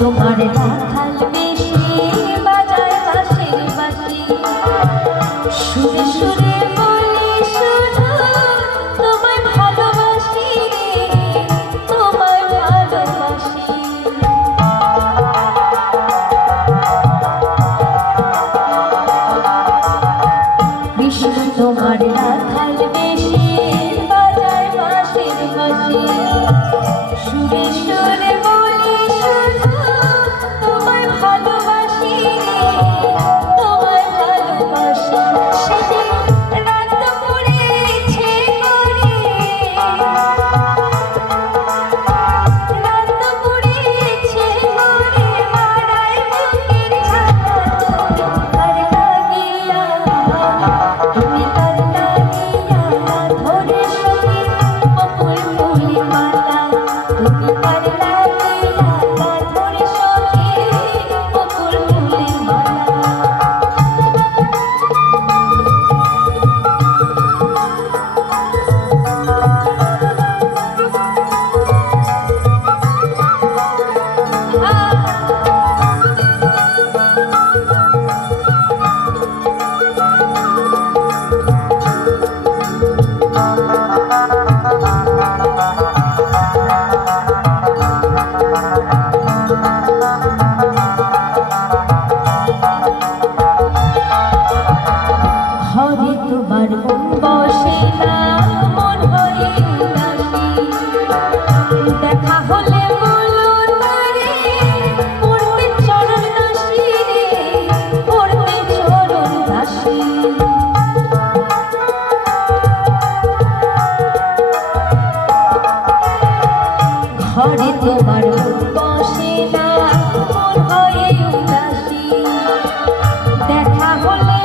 তোমার রাখাল বেশি বাজায় বাঁশির বাঁশি সুরে সুরে বলি শুধু তোমায় ভালোবাসি তোমায় ভালোবাসি কৃষ্ণ তোমার রাখাল বেশি বাজায় বাঁশির বাঁশি সুরে সুরে বলি শুধু তোমায় ভালোবাসি তোমায় ভালোবাসি সেদিন রাত পড়েছে করে রাত পড়েছে করে মারায় বুকের ছাতা তুমি তার লাগিয়া ধরে সখী বকুল ফুলের মালা তুমি তার লাগিয়া ধরে সখী বকুল ফুলের মালা হরে তোমার মন বসে না মন হরে উদাসী দেখা হলে বলো তারে পড়তে চরণ দাসী রে পড়তে চরণ দাসী হরে তোমার মন বসে না মন হরে উদাসী দেখা হলে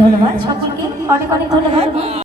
ধন্যবাদ সকলকে অনেক অনেক ধন্যবাদ।